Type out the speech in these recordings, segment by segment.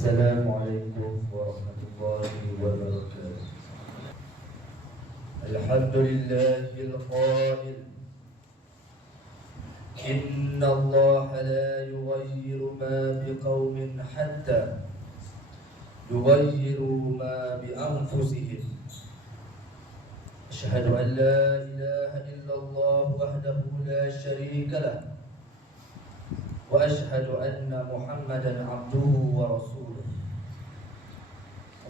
السلام عليكم ورحمة الله وبركاته. الحمد لله القائل إن الله لا يغير ما بقوم حتى يغيروا ما بأنفسهم. أشهد أن لا إله إلا الله وحده لا شريك له، وأشهد أن محمدا عبده ورسوله.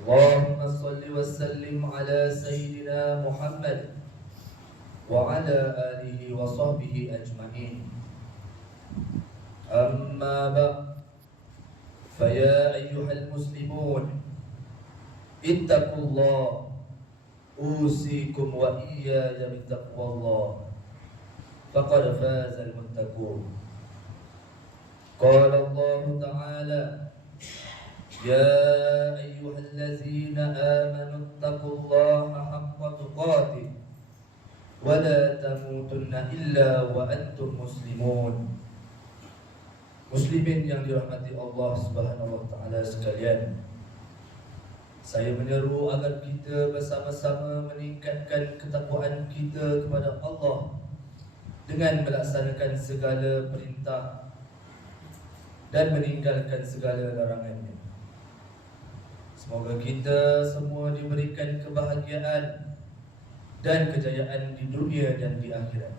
اللهم صل وسلم على سيدنا محمد وعلى آله وصحبه أجمعين. أما بعد، فيا أيها المسلمون اتقوا الله، أوصيكم وإياي بتقوى الله، فقد فاز المتقون. قال الله تعالى: يا أيها الذين آمنوا اتقوا الله حق تقاته ولا تموتن إلا وأنتم مسلمون. Muslimin yang dirahmati Allah Subhanahu wa taala sekalian, saya menyeru agar kita bersama-sama meningkatkan ketakwaan kita kepada Allah dengan melaksanakan segala perintah dan meninggalkan segala larangannya. Semoga kita semua diberikan kebahagiaan dan kejayaan di dunia dan di akhirat.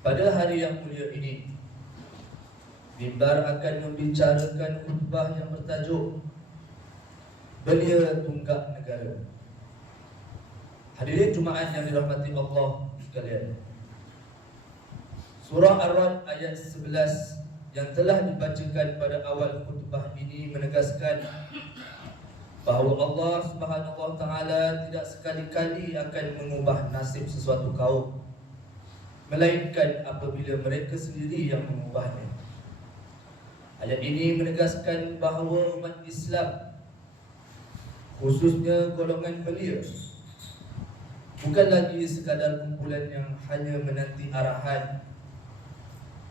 Pada hari yang mulia ini, mimbar akan membicarakan khutbah yang bertajuk Belia Tunggak Negara. Hadirin Jumaat yang dirahmati Allah sekalian, Surah Ar-Ra'd ayat 11 yang telah dibacakan pada awal khutbah ini menegaskan bahawa Allah Subhanahu wa taala tidak sekali-kali akan mengubah nasib sesuatu kaum, melainkan apabila mereka sendiri yang mengubahnya. Ayat ini menegaskan bahawa umat Islam, khususnya golongan belia, bukan lagi sekadar kumpulan yang hanya menanti arahan.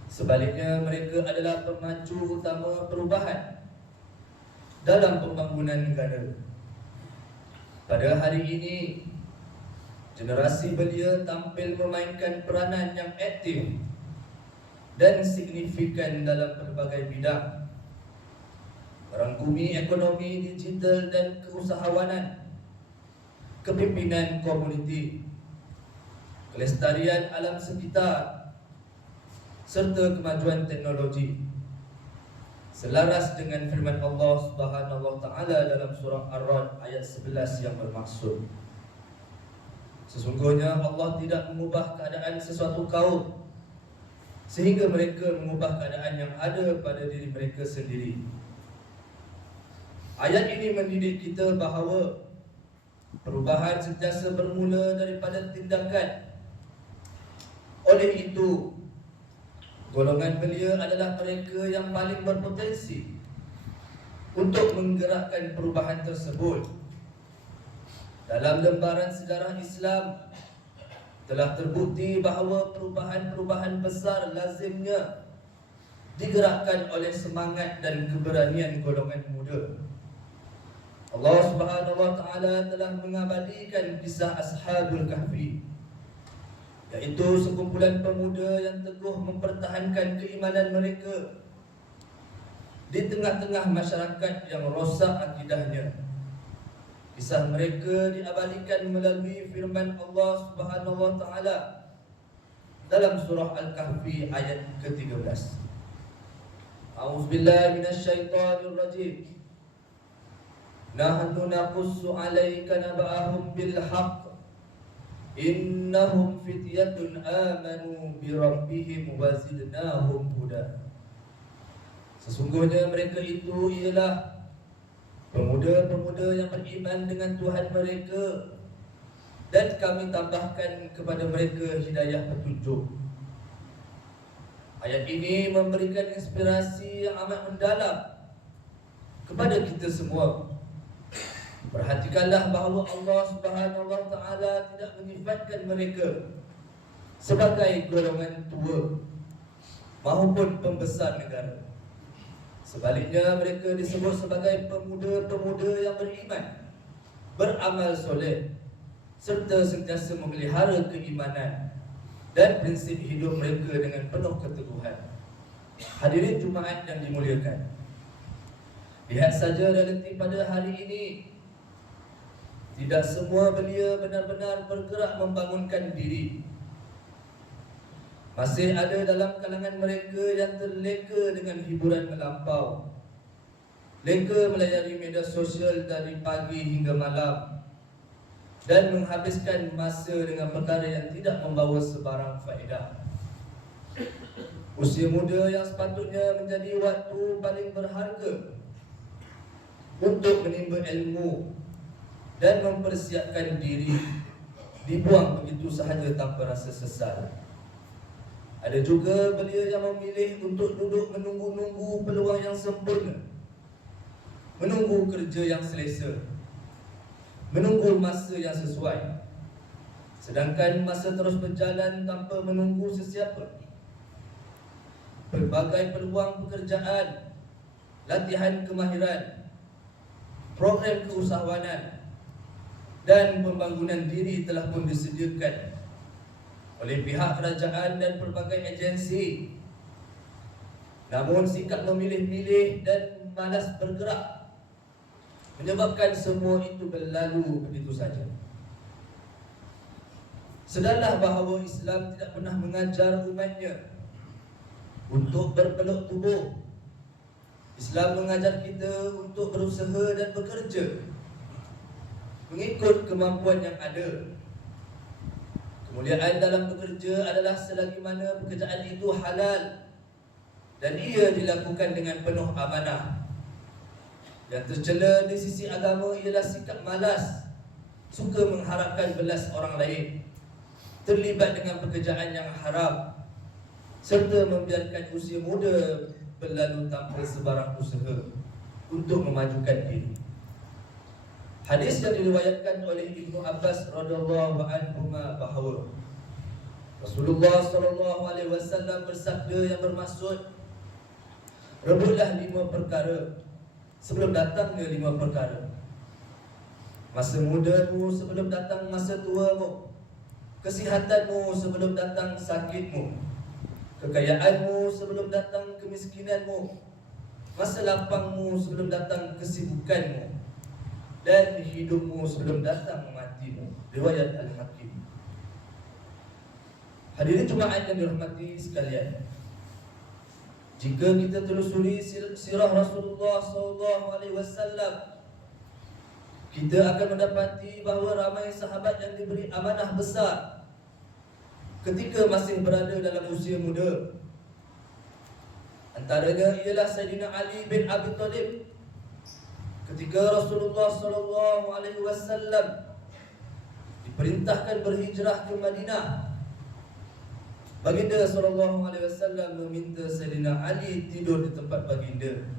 Sebaliknya, mereka adalah pemacu utama perubahan dalam pembangunan negara. Pada hari ini, generasi belia tampil memainkan peranan yang aktif dan signifikan dalam berbagai bidang: merangkumi ekonomi digital dan keusahawanan, kepimpinan komuniti, kelestarian alam sekitar, serta kemajuan teknologi. Selaras dengan firman Allah Subhanahu wa taala dalam surah Ar-Ra'd ayat 11 yang bermaksud, sesungguhnya Allah tidak mengubah keadaan sesuatu kaum sehingga mereka mengubah keadaan yang ada pada diri mereka sendiri. Ayat ini mendidik kita bahawa perubahan sentiasa bermula daripada tindakan. Oleh itu, golongan belia adalah mereka yang paling berpotensi untuk menggerakkan perubahan tersebut. Dalam lembaran sejarah Islam, telah terbukti bahawa perubahan-perubahan besar lazimnya digerakkan oleh semangat dan keberanian golongan muda. Allah Subhanahu wa taala telah mengabadikan kisah Ashabul Kahfi, iaitu sekumpulan pemuda yang teguh mempertahankan keimanan mereka di tengah-tengah masyarakat yang rosak akidahnya. Kisah mereka diabadikan melalui firman Allah Subhanahu wa taala dalam surah Al-Kahfi ayat ke-13. A'udzubillahi minasyaitonir rajim. Nahnu naqussu 'alaika naba'ahum bil haqq innahum fityatun amanu bi rabbihim wa zidnahum huda. Sesungguhnya mereka itu ialah pemuda-pemuda yang beriman dengan Tuhan mereka, dan kami tambahkan kepada mereka hidayah petunjuk. Ayat ini memberikan inspirasi yang amat mendalam kepada kita semua. Perhatikanlah bahawa Allah Subhanahu wa taala tidak menyifatkan mereka sebagai golongan tua maupun pembesar negara. Sebaliknya, mereka disebut sebagai pemuda-pemuda yang beriman, beramal soleh, serta sentiasa memelihara keimanan dan prinsip hidup mereka dengan penuh keteguhan. Hadirin Jumaat yang dimuliakan, lihat saja realiti pada hari ini. Tidak semua belia benar-benar bergerak membangunkan diri. Masih ada dalam kalangan mereka yang terleka dengan hiburan melampau, leka melayari media sosial dari pagi hingga malam, dan menghabiskan masa dengan perkara yang tidak membawa sebarang faedah. Usia muda yang sepatutnya menjadi waktu paling berharga untuk menimba ilmu dan mempersiapkan diri, dibuang begitu sahaja tanpa rasa sesal. Ada juga belia yang memilih untuk duduk menunggu-nunggu peluang yang sempurna, menunggu kerja yang selesa, menunggu masa yang sesuai. Sedangkan masa terus berjalan tanpa menunggu sesiapa. Berbagai peluang pekerjaan, latihan kemahiran, program keusahawanan dan pembangunan diri telah pun disediakan oleh pihak kerajaan dan pelbagai agensi. Namun sikap memilih-milih dan malas bergerak menyebabkan semua itu berlalu begitu saja. Sedarlah bahawa Islam tidak pernah mengajar umatnya untuk berpeluk tubuh. Islam mengajar kita untuk berusaha dan bekerja mengikut kemampuan yang ada. Kemuliaan dalam bekerja adalah selagi mana pekerjaan itu halal dan ia dilakukan dengan penuh amanah. Yang tercela di sisi agama ialah sikap malas, suka mengharapkan belas orang lain, terlibat dengan pekerjaan yang haram, serta membiarkan usia muda berlalu tanpa sebarang usaha untuk memajukan diri. Hadis yang diriwayatkan oleh Ibnu Abbas radhiyallahu anhu bahawa Rasulullah sallallahu alaihi wasallam bersabda yang bermaksud, rebutlah 5 perkara sebelum datangnya 5 perkara. Masa mudamu sebelum datang masa tuamu, kesihatanmu sebelum datang sakitmu, kekayaanmu sebelum datang kemiskinanmu, masa lapangmu sebelum datang kesibukanmu, dan hidupmu sebelum datang matimu. Riwayat Al-Hakim. Hadirin Jumaat yang dirahmati sekalian, jika kita telusuri sirah Rasulullah SAW, kita akan mendapati bahawa ramai sahabat yang diberi amanah besar ketika masih berada dalam usia muda. Antaranya ialah Sayyidina Ali bin Abi Thalib. Ketika Rasulullah SAW diperintahkan berhijrah ke Madinah, Baginda SAW meminta Sayyidina Ali tidur di tempat baginda.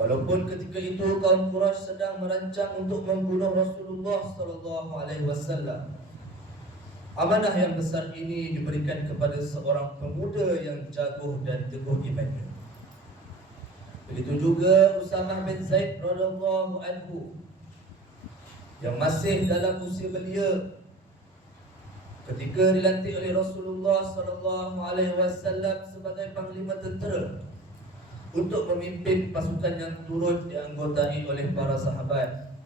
Walaupun ketika itu kaum Quraisy sedang merancang untuk membunuh Rasulullah SAW, amanah yang besar ini diberikan kepada seorang pemuda yang jago dan teguh imannya. Begitu juga Usamah bin Zaid radhiyallahu anhu yang masih dalam usia belia ketika dilantik oleh Rasulullah SAW sebagai panglima tentera untuk memimpin pasukan yang turut dianggotai oleh para sahabat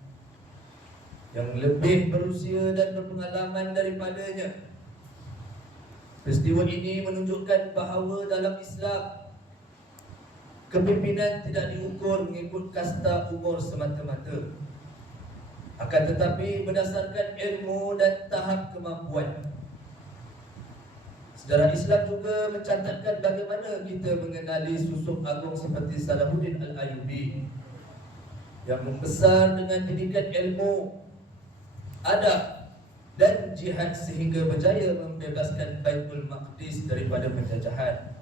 yang lebih berusia dan berpengalaman daripadanya. Peristiwa ini menunjukkan bahawa dalam Islam kepimpinan tidak diukur mengikut kasta umur semata-mata, akan tetapi berdasarkan ilmu dan tahap kemampuan. Sejarah Islam juga mencatatkan bagaimana kita mengenali susuk agung seperti Salahuddin Al-Ayyubi yang membesar dengan pendidikan ilmu, adab dan jihad sehingga berjaya membebaskan Baitul Maqdis daripada penjajahan.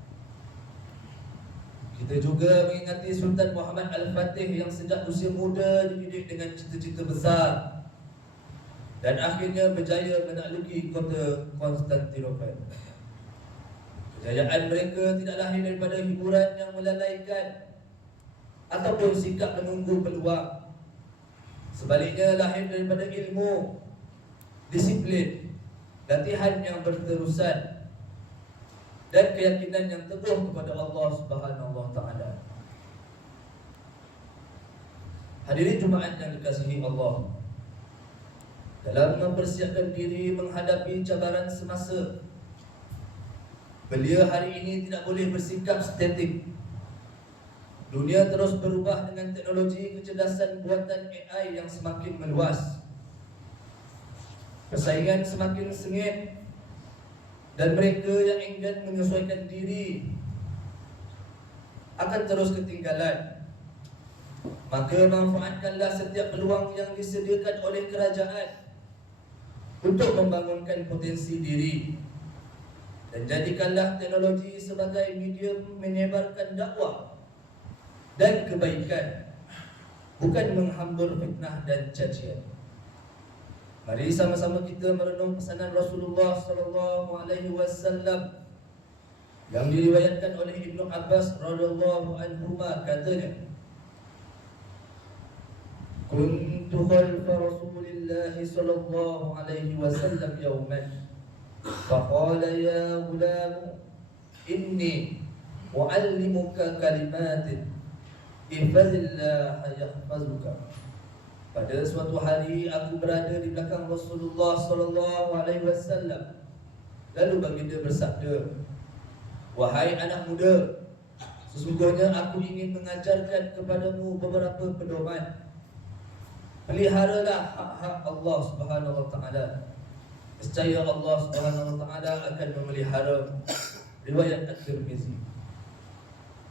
Kita juga mengingati Sultan Muhammad Al-Fatih yang sejak usia muda dididik dengan cita-cita besar dan akhirnya berjaya menakluki kota Konstantinopel. Kejayaan mereka tidak lahir daripada hiburan yang melalaikan, ataupun sikap menunggu peluang. Sebaliknya lahir daripada ilmu, disiplin, latihan yang berterusan, dan keyakinan yang teguh kepada Allah Subhanahu wa taala. Hadirin Jumaat yang dikasihi Allah, dalam mempersiapkan diri menghadapi cabaran semasa, belia hari ini tidak boleh bersikap statik. Dunia terus berubah dengan teknologi kecerdasan buatan AI yang semakin meluas. Persaingan semakin sengit dan mereka yang enggan menyesuaikan diri akan terus ketinggalan. Maka manfaatkanlah setiap peluang yang disediakan oleh kerajaan untuk membangunkan potensi diri, dan jadikanlah teknologi sebagai medium menyebarkan dakwah dan kebaikan, bukan menghambur fitnah dan cacian. Mari sama-sama kita merenung pesanan Rasulullah sallallahu alaihi wasallam yang diriwayatkan oleh Ibnu Abbas radhiyallahu anhu, katanya, kuntu khalfa Rasulillah sallallahu alaihi wasallam yawman faqala ya gulam inni muallimuka kalimatin ihfazillah yahfazuka. Pada suatu hari aku berada di belakang Rasulullah sallallahu alaihi wasallam. Lalu baginda bersabda, wahai anak muda, sesungguhnya aku ingin mengajarkan kepadamu beberapa pedoman. Peliharalah hak-hak Allah Subhanahu wa taala. Nescaya Allah Subhanahu wa taala akan memelihara. Riwayat At-Tirmizi.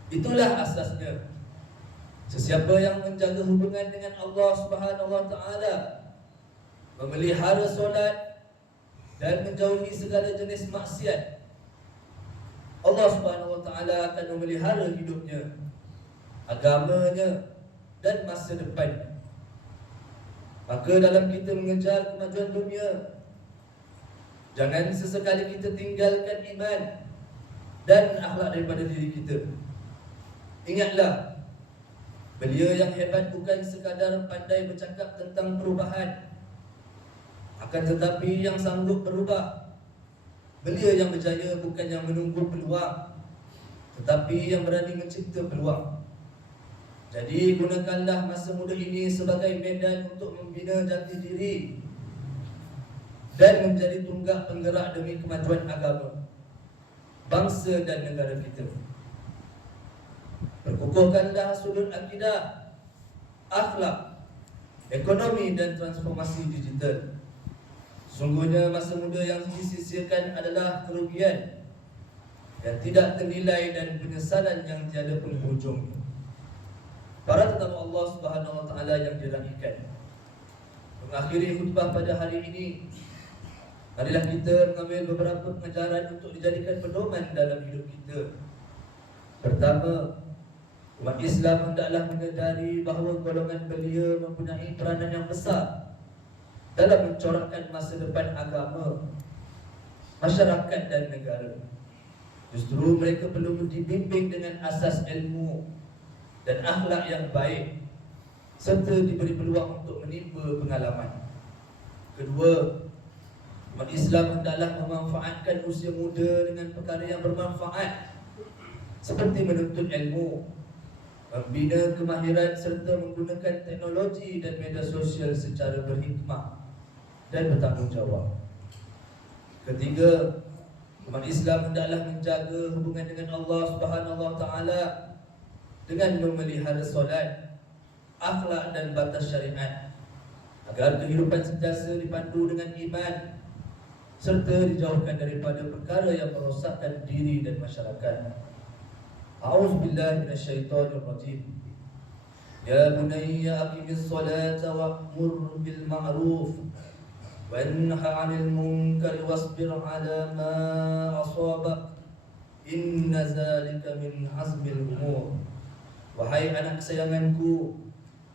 Itulah asasnya. Sesiapa yang menjaga hubungan dengan Allah Subhanahu wa taala, memelihara solat dan menjauhi segala jenis maksiat, Allah Subhanahu wa taala akan memelihara hidupnya, agamanya dan masa depannya. Maka dalam kita mengejar kemajuan dunia, jangan sesekali kita tinggalkan iman dan akhlak daripada diri kita. Ingatlah, belia yang hebat bukan sekadar pandai bercakap tentang perubahan, akan tetapi yang sanggup berubah. Belia yang berjaya bukan yang menunggu peluang, tetapi yang berani mencipta peluang. Jadi gunakanlah masa muda ini sebagai medan untuk membina jati diri dan menjadi tunggak penggerak demi kemajuan agama, bangsa dan negara kita. Perkukuhkanlah sudut akidah, akhlak, ekonomi dan transformasi digital. Sungguhnya masa muda yang disisihkan adalah kerugian yang tidak ternilai dan penyesalan yang tiada penghujung. Para tetamu Allah Subhanahu wa taala yang dirahmati, mengakhiri khutbah pada hari ini, marilah kita mengambil beberapa pengajaran untuk dijadikan pedoman dalam hidup kita. Pertama, umat Islam hendaklah menyadari bahawa golongan belia mempunyai peranan yang besar dalam mencorakkan masa depan agama, masyarakat dan negara. Justru mereka perlu dibimbing dengan asas ilmu dan akhlak yang baik, serta diberi peluang untuk menimba pengalaman. Kedua, umat Islam hendaklah memanfaatkan usia muda dengan perkara yang bermanfaat, seperti menuntut ilmu, membina kemahiran serta menggunakan teknologi dan media sosial secara berhikmah dan bertanggungjawab. Ketiga, umat Islam hendaklah menjaga hubungan dengan Allah Subhanahu wa taala dengan memelihara solat, akhlak dan batas syariat, agar kehidupan sentiasa dipandu dengan iman serta dijauhkan daripada perkara yang merosakkan diri dan masyarakat. A'udzubillahi minasyaitonir rajim. Ya bunayya aqimis salata wa'mur bil ma'ruf wanha 'anil munkari wasbir 'ala ma asabak inna zalika min azmil umur. Wahai anak kesayanganku,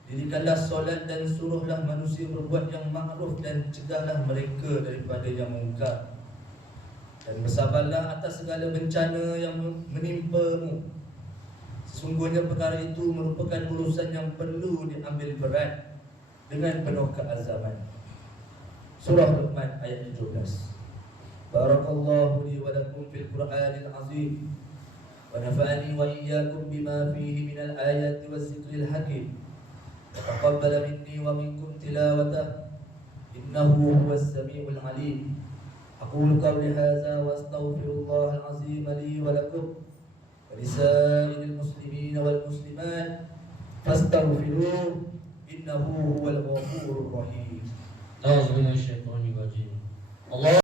dirikanlah solat dan suruhlah manusia berbuat yang makruf dan cegahlah mereka daripada yang mungkar. Dan bersabarlah atas segala bencana yang menimpamu. Sesungguhnya perkara itu merupakan urusan yang perlu diambil berat dengan penuh keazaman. Surah Luqman ayat 17. Barakallahu li wa lakum fil Qur'anil azim wa nafa'ani wa iyyakum bima fihi minal ayati waz zikril hakim. Wa taqabbala minni wa minkum tilawatahu innahu huwas samiul alim. Aqulu qawli hadza wa astaghfirullahal azim li wa lakum wa lisa'iril muslimin wal muslimat fastaghfiruhu innahu huwal ghafurur rahim. A'udzu billahi minasyaitonir rajim. Allah